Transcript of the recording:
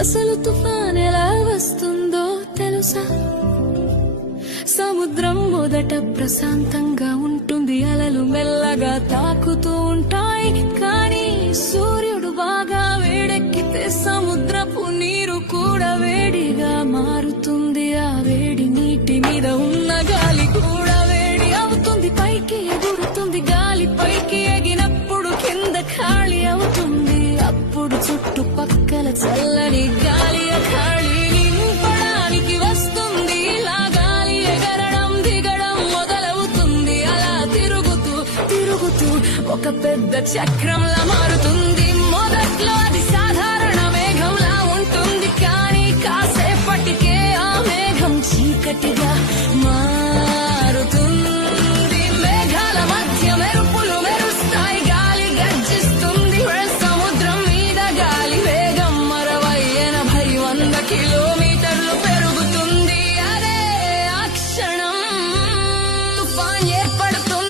అసలు తుఫాన్ ఎలా వస్తుందో తెలుసా? సముద్రం మొదట ప్రశాంతంగా ఉంటుంది, అలలు మెల్లగా తాకుతూ ఉంటాయి. కానీ సూర్యుడు బాగా వేడెక్కితే సముద్రపు నీరు కూడా వేడిగా మారుతుంది. ఆ వేడి నీటి మీద ఉన్న గాలి కూడా వేడి అవుతుంది, పైకి ఎగురుతుంది. గాలి పైకి ఎగినప్పుడు కింద ఖాళీ అవుతుంది. అప్పుడు చుట్టుపక్కల చల్లని గాలి ఖాళీ నింపడానికి వస్తుంది. ఇలా గాలి ఎగరడం దిగడం మొదలవుతుంది. అలా తిరుగుతూ తిరుగుతూ ఒక పెద్ద చక్రంలా మారుతుంది. మొదట్లో